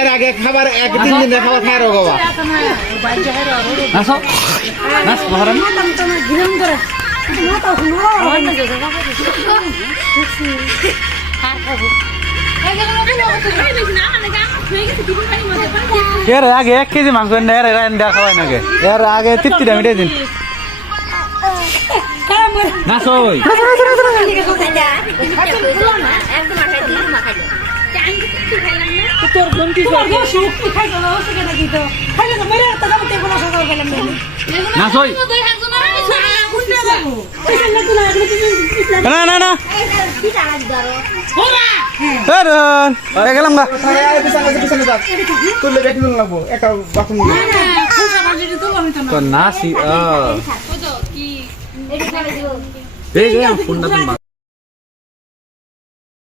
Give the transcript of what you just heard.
এর আগে খাবার 1-3 দিন খাবার খায় বাবা এর আগে 1 কেজি মাংস খাওয়াই নাকি এর আগে 30 টাকা মিটাই দিন না সই তোর গন্টি না সই না না না গেলাম গা নাসি